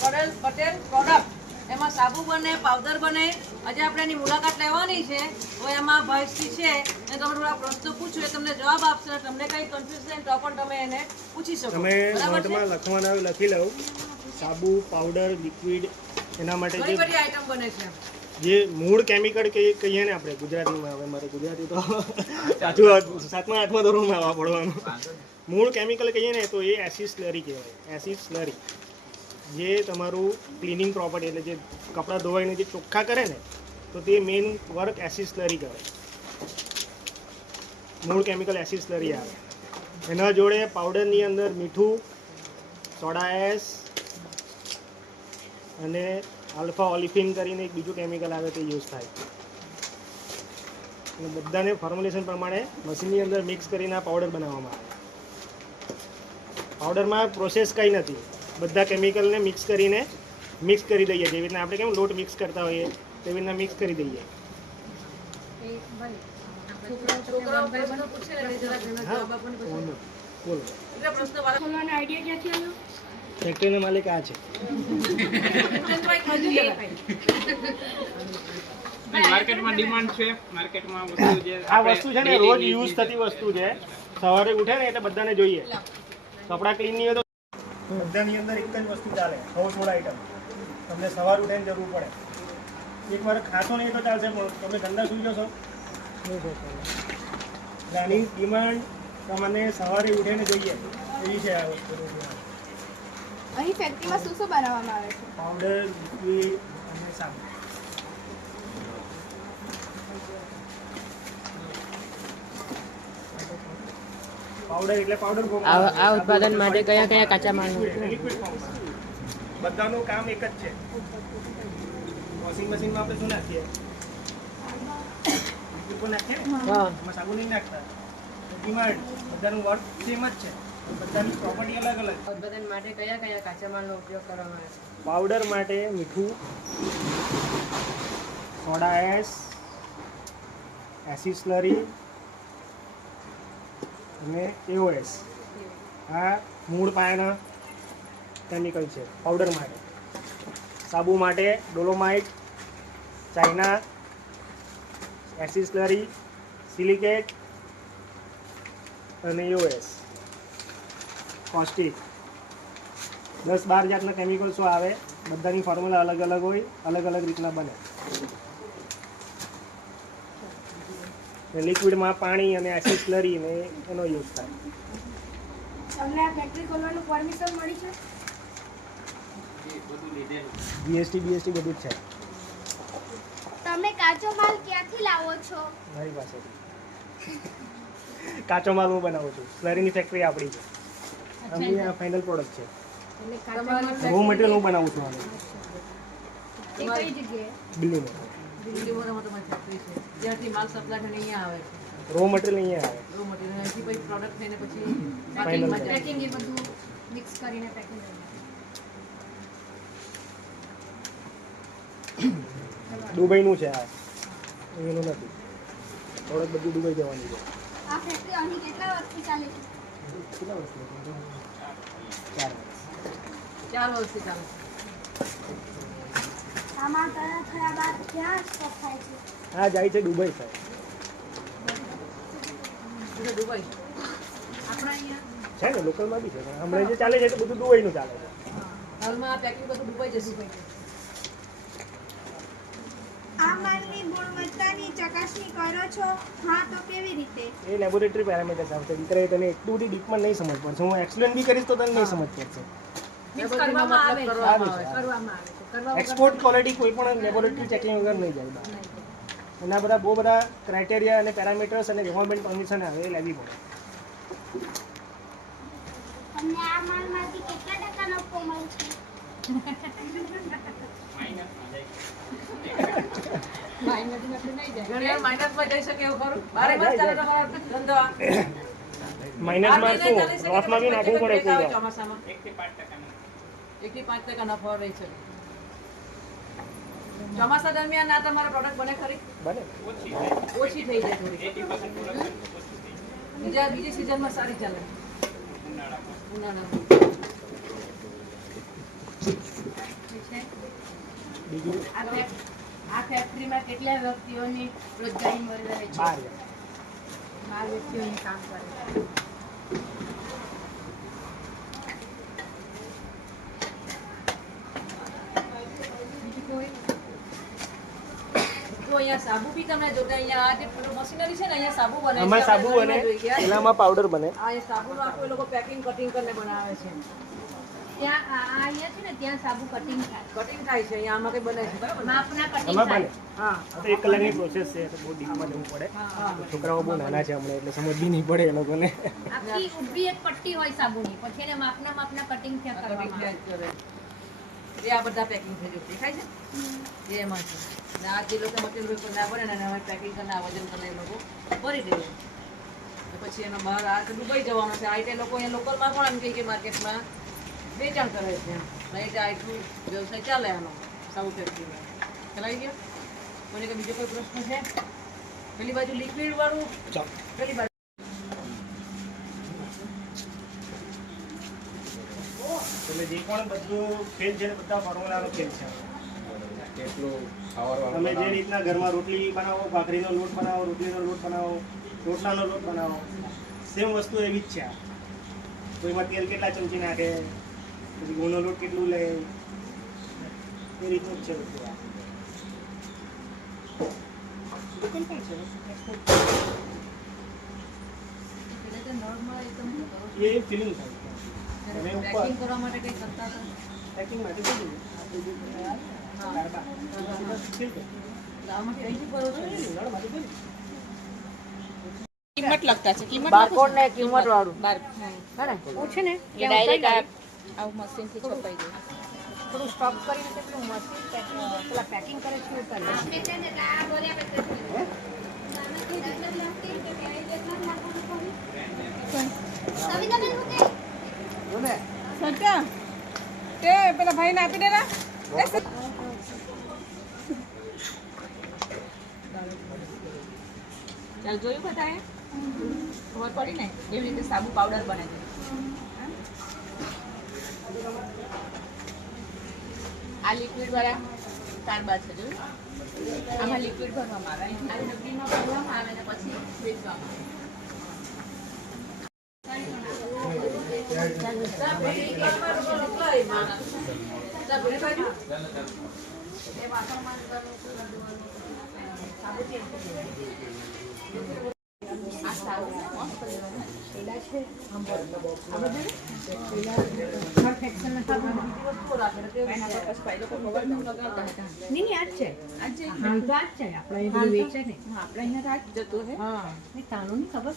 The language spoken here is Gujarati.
પટેલ પ્રોડક્ટ એમાં સાબુ બને, પાવડર બને. આજે આપણે એની મુલાકાત લેવાની છે. તો એમાં ભાઈશ્રી છે એ તમે થોડા પ્રશ્નો પૂછો, એ તમને જવાબ આપશે. તમને કઈ કન્ફ્યુઝન તો પણ તમે એને પૂછી શકો. તમે નોટમાં લખવાના લખી લો. સાબુ, પાવડર, લિક્વિડ, એના માટે ઘણી બધી આઈટમ બને છે. જે મૂળ કેમિકલ કહીએ ને આપણે ગુજરાતીમાં, હવે મારે ગુજરાતી તો પાછું 7મા 8મા ધોરણમાં આવવા પડવાનું. મૂળ કેમિકલ કહીએ ને તો એ એસિડ સ્લરી કહેવાય. એસિડ સ્લરી જે તમારું ક્લિનિંગ પ્રોપર્ટી એટલે જે કપડાં ધોવાઈને જે ચોખ્ખા કરે ને, તો તે મેઇન વર્ક એસિડ સ્લરી કહેવાય. મૂળ કેમિકલ એસિડ સ્લરી આવે. એના જોડે પાવડરની અંદર મીઠું, સોડા એસ અને આલ્ફા ઓલિફિન કરીને એક બીજું કેમિકલ આવે તે યુઝ થાય. અને બધાને ફોર્મ્યુલેશન પ્રમાણે મશીનની અંદર મિક્સ કરીને આ પાવડર બનાવવામાં આવે. પાવડરમાં પ્રોસેસ કંઈ નથી, બધા કેમિકલને મિક્સ કરી દઈએ. જેવી રીતના આપણે કેમ લોટ મિક્સ કરતા હોઈએ તેવી રીતના મિક્સ કરી દઈએ. ફેક્ટરીનો માલિક આ છે. માર્કેટમાં ડિમાન્ડ છે. માર્કેટમાં વસ્તુ જે આ વસ્તુ છે ને રોજ યુઝ થતી વસ્તુ છે. સવારે ઉઠે ને એટલે બધાને જોઈએ. કપડાં ક્લીન નહીં હોય તો બધાની અંદર એક જ વસ્તુ ચાલે, હાઉસહોલ્ડ આઈટમ. તમને સવાર ઉઠીને જરૂર પડે. એકવાર ખાશો નહીં તો ચાલશે, પણ તમે ગંદા સુઈ જશો. આની ડિમાન્ડ તમને સવારે ઉઠીને જોઈએ એવી છે આ વસ્તુ. અહીં ફેક્ટરીમાં શું શું બનાવવામાં આવે છે? પાવડર, લિક્વિડ અને સાબુ. પાવડર એટલે પાવડર ફોર્મ. આ ઉત્પાદન માટે કયા કયા કાચા માલ લિક્વિડ ફોર્મમાં બધાનું કામ એક જ છે. વોશિંગ મશીનમાં આપણે શું નાખીએ? લિક્વિડ નાખીએ ને, એમાં સાબુ નહીં નાખતા. ડિમાન્ડ બધાનું વર્ક સેમ જ છે, બધાની પ્રોપર્ટી અલગ અલગ. ઉત્પાદન માટે કયા કયા કાચા માલનો ઉપયોગ કરવામાં આવે છે? પાવડર માટે મીઠું, સોડા એસ, એસિડ સ્લરી અને એઓએસ. આ મૂળ પાયાના કેમિકલ છે પાવડર માટે. સાબુ માટે dolomite, China, acid slurry, silicate અને એઓએસ. કોસ્ટિક 10-12 જાતના કેમિકલ્સો આવે. બધાની ફોર્મ્યુલા અલગ અલગ હોય, અલગ અલગ રીતના બને. લિક્વિડમાં પાણી અને એસિડ સ્લરી ને એનો યુઝ થાય. તમને આ ફેક્ટરી ખોલવાનું પરમિશન મળી છે? જીએસટી બીએસટી બધું જ છે તમે કાચો માલ ક્યાંથી લાવો છો? મારી પાસે. કાચો માલ હું બનાવું છું. સ્લરીની ફેક્ટરી આપણી છે. અમારી આ ફાઇનલ પ્રોડક્ટ છે. રો મટીરિયલ હું બનાવું છું. એ કઈ જગ્યાએ? દિલ્હીમાં. દિલ્હીમાં તમારી ફેક્ટરી છે, જ્યાંથી માલ સપ્લાય થઈને અહીંયા આવે છે. રો મટીરિયલ અહીંયા આવે. રો મટીરિયલ અહીંથી પછી પ્રોડક્ટ થઈને પછી Final પેકિંગ એ બધું મિક્સ કરીને પેકિંગ દુબઈનું છે આ, એનું નથી. પ્રોડક્ટ બધું દુબઈ જવાની છે. આ ફેક્ટરી અહીં કેટલા વર્ષથી ચાલે છે? કેટલા વર્ષ? 4 વર્ષથી ચાલે છે. સામાન તૈયાર થયા બાદ ક્યાં સ્ટોક થાય છે? આ જાય છે દુબઈ સાહેબ. દુબઈ આપણા અહીંયા છે ને લોકલમાં બી છે, પણ હમણાં જે ચાલે છે તો બધું દુબઈનું ચાલે છે. હાલમાં આ પેકિંગ બધું દુબઈ જશે. આ માલની ગુણવત્તાની ચકાસણી કરો છો? હા, તો કેવી રીતે? એ લેબોરેટરી પેરામીટર્સ આવશે. દીકરા તને એટલું બધી ડીપમાં નહીં સમજ પડશે. હું એક્સપ્લેન બી કરીશ તો તને નહીં સમજ પડશે. કરવામાં આવે છે. એક્સપોર્ટ ક્વોલિટી કોઈ પણ લેબોરેટરી ચેકિંગ વગર નહીં જાય બહાર. એના બધા બહુ બધા ક્રાઇટેરિયા અને પેરામીટર્સ અને ગવર્મેન્ટ પરમિશન આવે એ લેવી પડે. અને આ માલમાંથી કેટલા ટકા નફો મળે છે? માઇનસમાં જઈ શકે એવું ખરું? 12 માસ ચાલે તમારો ધંધો? માઇનસમાં શું લોસમાં બી નાખવું પડે કોઈ વાર. ચોમાસામાં 1 થી 5% નફો રહી છે. ચોમાસા દરમિયાન ના તમારા પ્રોડક્ટ બને ખરી? બને ઓછી થઈ જાય થોડી. બીજી સિઝનમાં સારી ચાલે. ઉનાળામાં છે બીજું આ ફેક્ટરીમાં કેટલા વ્યક્તિઓની રોજગારી મળી રહે છે 12 વ્યક્તિઓની કામ કરે છે તો અહીંયા સાબુ બી તમને જોતા અહીંયા આ જે પેલું મશીનરી છે ને અહીંયા સાબુ બને છે. આમાં સાબુ આપણે બને જોઈ ગયા. એનામાં પાવડર બને આ એ સાબુનું આખું એ લોકો પેકિંગ કટિંગ કરીને બનાવે છે. ત્યાં આ અહીંયા છે ને ત્યાં સાબુ કટિંગ થાય કટિંગ થાય છે અહીંયા આમાં કઈ બને છે બરાબર ને? માપના કટિંગ આમાં થાય બને હા આ તો 1 કલાકની પ્રોસેસ છે તો બહુ ડીપમાં જવું પડે છોકરાઓ બહુ નાના છે હમણાં એટલે સમજવી નહીં પડે એ લોકોને આખી ઊભી એક પટ્ટી હોય સાબુની પછી એને માપના કટિંગ ત્યાં કટિંગ કરવામાં આવે થાય કરે. એ આ બધા પેકિંગ થઈ ગયું દેખાય છે એ એમાં છે ને આ જે લોકો મટીરિયલ પેપર ના ભરે ને એને હવે પેકિંગ કરીને આ વજન કરીને એ લોકો ભરી દે ને પછી એનો બહાર આ તો દુબઈ જવાનો છે આ રીતે લોકો અહીંયા લોકલમાં પણ એમ કહે કે માર્કેટમાં વેચાણ કરે છે એમ નહીં તો આટલું વ્યવસાય ચાલે આનો સાઉથ ફેક્ટરીમાં ચલાવી ગયો કોઈને કે બીજો કોઈ પ્રશ્ન છે પેલી બાજુ લિક્વિડ વાળું પેલી બાજુ એટલે જે પણ બધું ફેલ છે ને બધા ફોર્મ્યુલાનો ફેલ છે તમે જે રીતના ઘરમાં રોટલી બનાવો ભાખરીનો લોટ બનાવો રોટલીનો લોટ બનાવો રોટલાનો લોટ બનાવો સેમ વસ્તુ એવી જ છે આ કોઈમાં તેલ કેટલા ચમચી નાખે પછી ઘઉંનો લોટ કેટલું લે એ રીતનું જ છે બધું આ દુકાન પણ છે એટલે તો નોર્મલ એકદમ કરો છો. એ ફિલિંગ થાય તમે ઉપર પેકિંગ કરવા માટે કંઈ કરતા હતા પેકિંગ માટે બધું કારબા ઠીક છે આમાંથી અહીંથી કરો છો નળમાંથી બધું કિંમત લખતા છે કિંમત બારકોડ ને કિંમત વાળું બાર પૂછે ને એ ડાયરેક્ટ આવું મશીનથી છપાઈ જાય થોડું સ્ટોપ કરીને કેટલું મશીન પેલા પેકિંગ કરે છે ઉતારી સત્યા તે પેલા ભાઈને આપી દેના ચાલ જોયું બધાએ ખબર પડી ને એવી રીતે સાબુ પાવડર બને છે આ લિક્વિડ વાળા કારબા છે જોયું આમાં લિક્વિડ ભરવામાં આવે આ ડબ્બીમાં ભરવામાં આવે ને પછી વેચવામાં આવે નહીં આ જ છે હાલ તો આ જ છે આપણે એ બધું વેચે ને આપણે અહીંયા રાત જતું હે હા એ તાનું નહીં ખબર